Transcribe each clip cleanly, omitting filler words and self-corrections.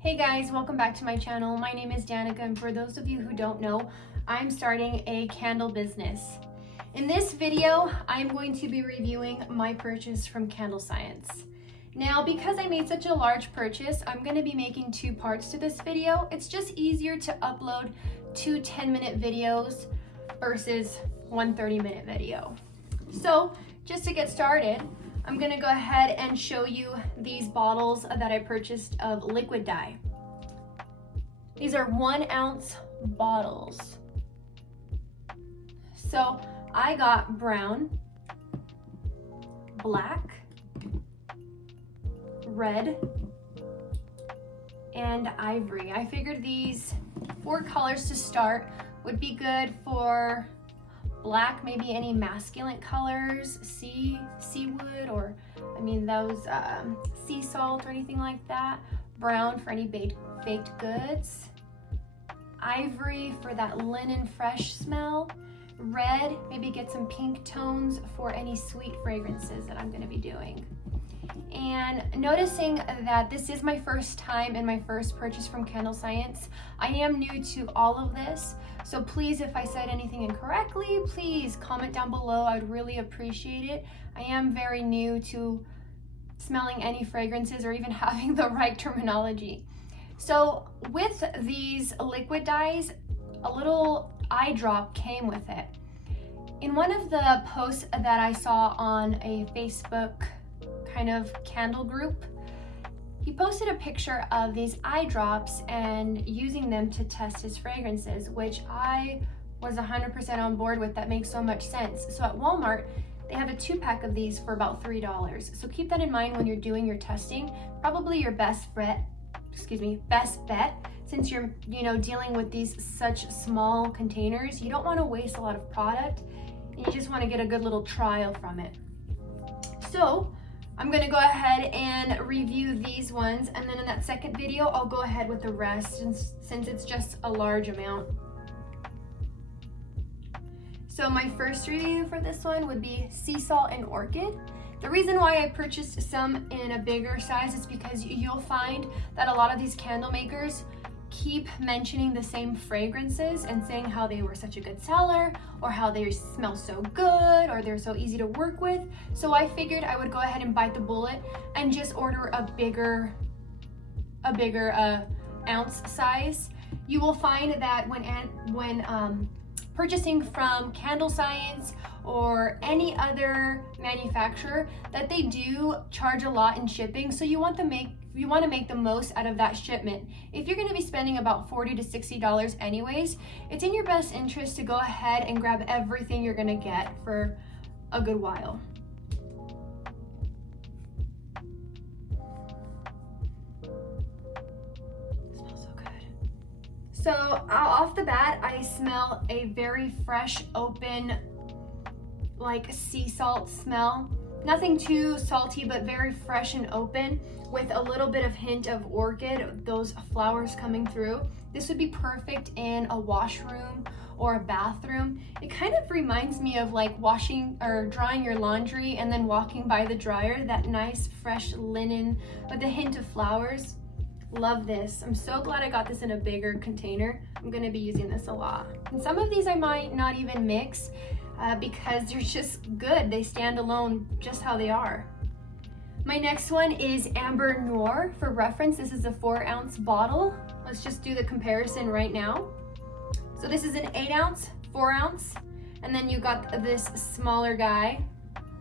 Hey guys, welcome back to my channel. My name is Danica, and for those of you who don't know, I'm starting a candle business. In this video, I'm going to be reviewing my purchase from Candlescience. Now, because I made such a large purchase, I'm going to be making two parts to this video. It's just easier to upload two 10-minute videos versus one 30-minute video. So, just to get started, I'm gonna go ahead and show you these bottles that I purchased of liquid dye. These are 1 ounce bottles. So I got brown, black, red, and ivory. I figured these 4 colors to start would be good for black, maybe any masculine colors, seawood, or I mean those sea salt or anything like that. Brown for any baked goods. Ivory for that linen fresh smell. Red, maybe get some pink tones for any sweet fragrances that I'm going to be doing. And noticing that this is my first time and my first purchase from Candlescience, I am new to all of this. So please, if I said anything incorrectly, please comment down below. I'd really appreciate it. I am very new to smelling any fragrances or even having the right terminology. So with these liquid dyes, a little eye drop came with it. In one of the posts that I saw on a Facebook kind of candle group, he posted a picture of these eye drops and using them to test his fragrances, which I was 100% on board with. That makes so much sense. So at Walmart, they have a 2-pack of these for about $3. So keep that in mind when you're doing your testing. Probably your best bet, since you're dealing with these such small containers. You don't want to waste a lot of product, and you just want to get a good little trial from it. So I'm gonna go ahead and review these ones, and then in that second video, I'll go ahead with the rest since it's just a large amount. So my first review for this one would be Sea Salt and Orchid. The reason why I purchased some in a bigger size is because you'll find that a lot of these candle makers keep mentioning the same fragrances and saying how they were such a good seller, or how they smell so good, or they're so easy to work with. So I figured I would go ahead and bite the bullet and just order a bigger ounce size. You will find that when purchasing from Candlescience or any other manufacturer, that they do charge a lot in shipping. So you want to make the most out of that shipment. If you're going to be spending about $40 to $60 anyways, it's in your best interest to go ahead and grab everything you're going to get for a good while. It smells so good. So off the bat, I smell a very fresh, open, like sea salt smell. Nothing too salty, but very fresh and open, with a little bit of hint of orchid, those flowers coming through. This would be perfect in a washroom or a bathroom. It kind of reminds me of like washing or drying your laundry and then walking by the dryer, that nice fresh linen with a hint of flowers. Love this. I'm so glad I got this in a bigger container. I'm gonna be using this a lot. And some of these I might not even mix, because they're just good. They stand alone just how they are. My next one is Amber Noir. For reference, this is a 4 ounce bottle. Let's just do the comparison right now. So this is an 8 ounce, 4 ounce, and then you got this smaller guy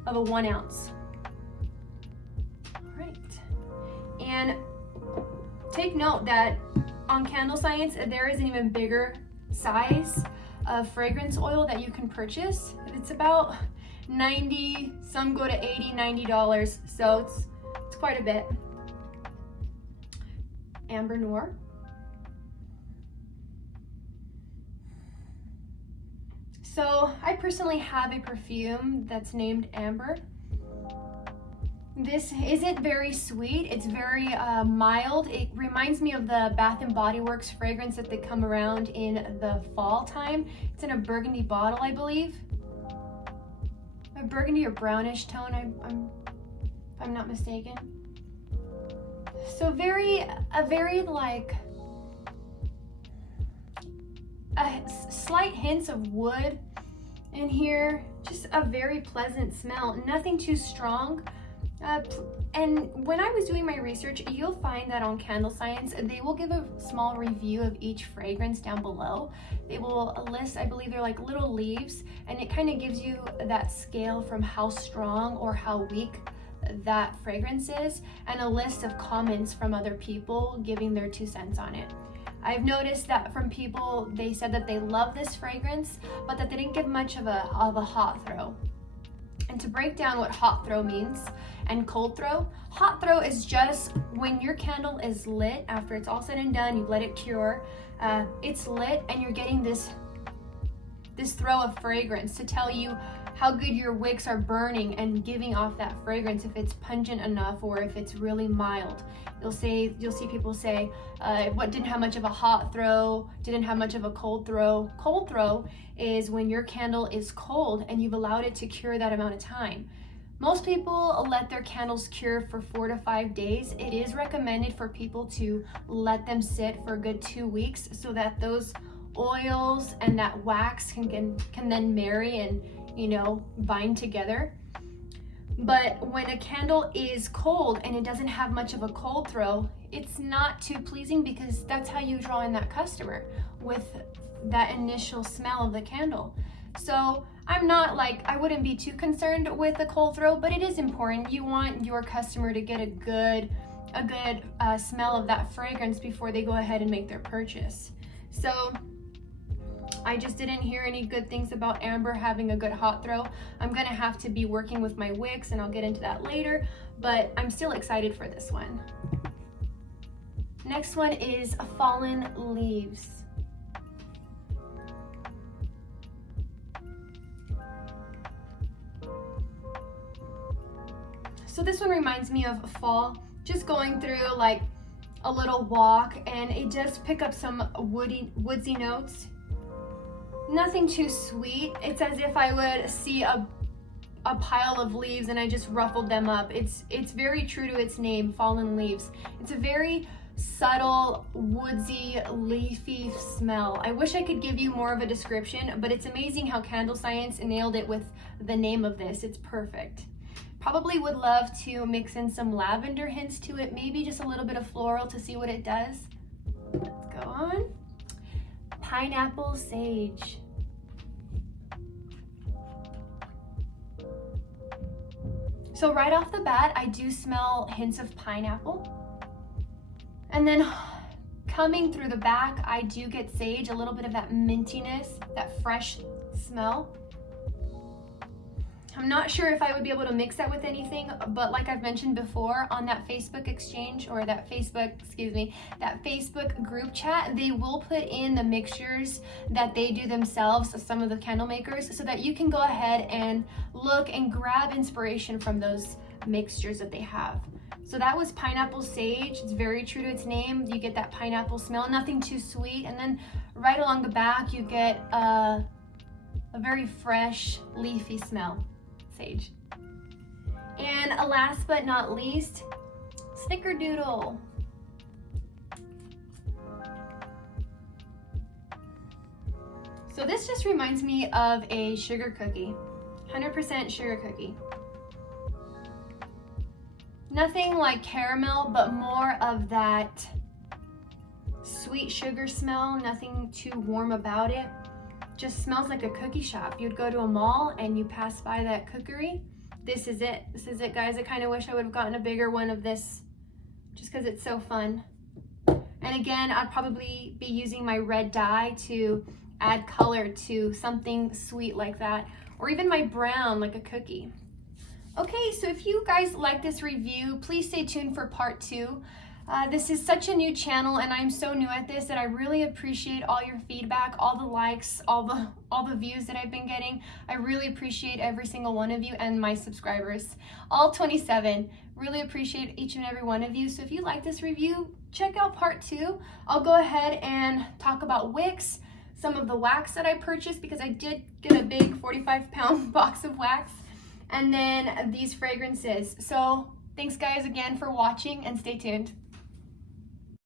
of a 1 ounce. All right. And take note that on Candlescience, there is an even bigger size of fragrance oil that you can purchase. It's about $90, some go to $80, $90, so it's quite a bit. Amber Noir. So I personally have a perfume that's named Amber. This isn't very sweet, it's very mild. It reminds me of the Bath & Body Works fragrance that they come around in the fall time. It's in a burgundy bottle, I believe. A burgundy or brownish tone, if I'm not mistaken. So a very like slight hints of wood in here, just a very pleasant smell, nothing too strong. And when I was doing my research, you'll find that on Candlescience, they will give a small review of each fragrance down below. They will list, I believe they're like little leaves, and it kind of gives you that scale from how strong or how weak that fragrance is, and a list of comments from other people giving their 2 cents on it. I've noticed that from people, they said that they love this fragrance, but that they didn't give much of a hot throw. And to break down what hot throw means and cold throw, hot throw is just when your candle is lit, after it's all said and done, you let it cure, it's lit and you're getting this throw of fragrance to tell you how good your wicks are burning and giving off that fragrance, if it's pungent enough or if it's really mild. You'll see people say, what didn't have much of a hot throw, didn't have much of a cold throw. Cold throw is when your candle is cold and you've allowed it to cure that amount of time. Most people let their candles cure for 4 to 5 days. It is recommended for people to let them sit for a good 2 weeks so that those oils and that wax can then marry and, you know, bind together. But when a candle is cold and it doesn't have much of a cold throw, it's not too pleasing, because that's how you draw in that customer, with that initial smell of the candle. So I wouldn't be too concerned with the cold throw, but it is important. You want your customer to get a good smell of that fragrance before they go ahead and make their purchase. So I just didn't hear any good things about Amber having a good hot throw. I'm gonna have to be working with my wicks, and I'll get into that later, but I'm still excited for this one. Next one is Fallen Leaves. So this one reminds me of fall, just going through like a little walk, and it does pick up some woodsy notes. Nothing too sweet. It's as if I would see a pile of leaves and I just ruffled them up. It's very true to its name, Fallen Leaves. It's a very subtle, woodsy, leafy smell. I wish I could give you more of a description, but it's amazing how Candlescience nailed it with the name of this. It's perfect. Probably would love to mix in some lavender hints to it, maybe just a little bit of floral to see what it does. Let's go on. Pineapple Sage. So right off the bat, I do smell hints of pineapple. And then coming through the back, I do get sage, a little bit of that mintiness, that fresh smell. I'm not sure if I would be able to mix that with anything, but like I've mentioned before, on that Facebook exchange, or that Facebook group chat, they will put in the mixtures that they do themselves, some of the candle makers, so that you can go ahead and look and grab inspiration from those mixtures that they have. So that was Pineapple Sage. It's very true to its name. You get that pineapple smell, nothing too sweet. And then right along the back, you get a very fresh, leafy smell. Sage. And last but not least, Snickerdoodle. So this just reminds me of a sugar cookie, 100% sugar cookie. Nothing like caramel, but more of that sweet sugar smell, nothing too warm about it. Just smells like a cookie shop. You'd go to a mall and you pass by that cookery. This is it. This is it, guys. I kind of wish I would have gotten a bigger one of this, just because it's so fun. And again, I'd probably be using my red dye to add color to something sweet like that, or even my brown, like a cookie. Okay, so if you guys like this review, please stay tuned for part 2. This is such a new channel, and I'm so new at this that I really appreciate all your feedback, all the likes, all the views that I've been getting. I really appreciate every single one of you and my subscribers, all 27. Really appreciate each and every one of you. So if you like this review, check out part 2. I'll go ahead and talk about wicks, some of the wax that I purchased, because I did get a big 45-pound box of wax, and then these fragrances. So thanks guys again for watching, and stay tuned.